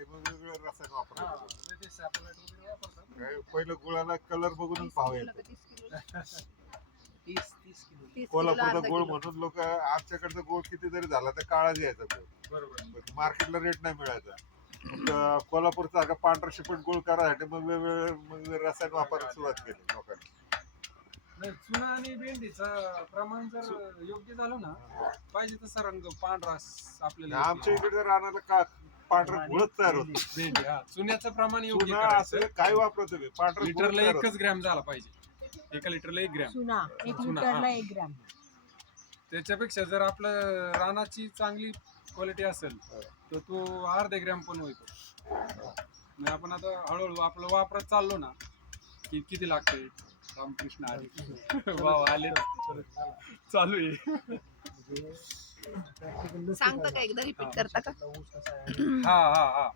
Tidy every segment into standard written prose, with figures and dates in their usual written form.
वापरण्यासाठी मग वेगवेगळे रसायन वापरायचे. ते सॅपलाइट वगैरे वापरतात. पहिलं गुळाला कलर बघूनच भाव येतो. 30 किलो. कोल्हापूरचा गुळ म्हणून लोक आमच्याकडचा गुळ किती जरी झाला तर काळाच यायचा गुळ. बरोबर. मार्केटला रेट नाही मिळायचा. मग कोल्हापूरचा का पांढरा शिपट गुळ करायसाठी मग वेगवेगळे रसायन वापरायला सुरुवात केली लोकांनी. नाही, चुना आणि भेंडीचं प्रमाण जर योग्य झालं ना, पाहिजे तसा रंग पांढरा आपल्याला आमच्या इकडे राहणारा का पांढरा गुळच तयार होतो. भेंडी. चुन्याचं प्रमाण योग्य चुना करायचं. असं काय वापरतो मी पांढरा लिटरला 1 ग्रॅम झाला पाहिजे. 1 लिटरला 1 ग्रॅम. चुना 1 लिटरला 1 ग्रॅम. त्याच्यापेक्षा जर आपलं रानाची चांगली क्वालिटी असेल तर तो अर्धा ग्रॅम पण होतो. म्हणजे आपण आता हळूहळू आपलं वापरत चाललो ना की किती लागते. रामकृष्ण आले. वाव आले. चालू आहे. सांगता का एकदा रिपीट करता का? हा.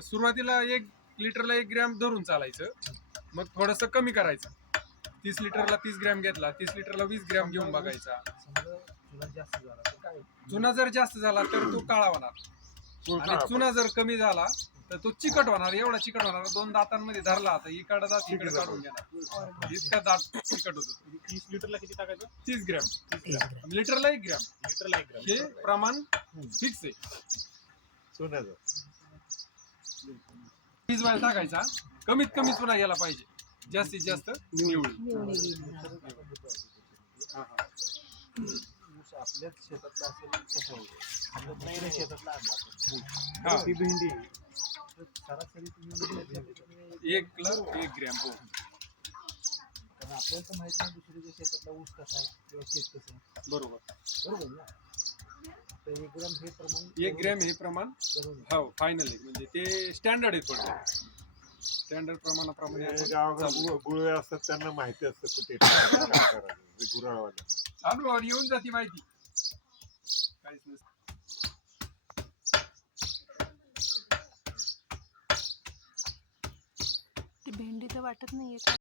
सुरुवातीला 1 लिटरला 1 ग्रॅम धरून चालायचं. मग थोडस कमी करायचं. 30 लिटरला 30 ग्रॅम घेतला, 30 लिटरला 20 ग्रॅम घेऊन बघायचा. चुना जर जास्त झाला तर तो काळा होणार आणि चुना जर कमी झाला तर तो चिकट होणार. एवढा चिकट होणार 2 दातांमध्ये धरला तर इकडे दात इकडे काढून घेणार. इतका दात चिकट होतो. 30 लिटरला किती टाकायचं? 30 ग्रॅम. लिटरला 1 ग्रॅम. लिटरला 1 ग्रॅम. हे प्रमाण फिक्स आहे. चुन्याचं भिजवायला टाकायचा. कमीत कमी चुना घ्यायला पाहिजे. जास्तीत जास्त निवडी. आपल्याच शेतातला असेल कसं होईल? आपल्याच नाही शेतातला आणला हा. ती भेंडी सरासरी तुम्ही 1 ग्रॅम. हो. कारण आपल्याला तर माहित नाही दुसरीच्या शेतातला ऊस कसा आहे किंवा शेत कसं आहे. बरोबर ना. तर 1 ग्रॅम हे प्रमाण 1 ग्रॅम हे प्रमाण करून हो फायनली म्हणजे ते स्टँडर्ड आहे. थोडं स्टँडर्ड प्रमाणाप्रमाणे आपण गावाकडे गुळे असतात त्यांना माहिती असतं कुठे काय करायचं. गुराळवाल्या अनुभवावर येऊन जाती माहिती. काहीच नसतं. ती भेंडी तर वाटत नाहीये.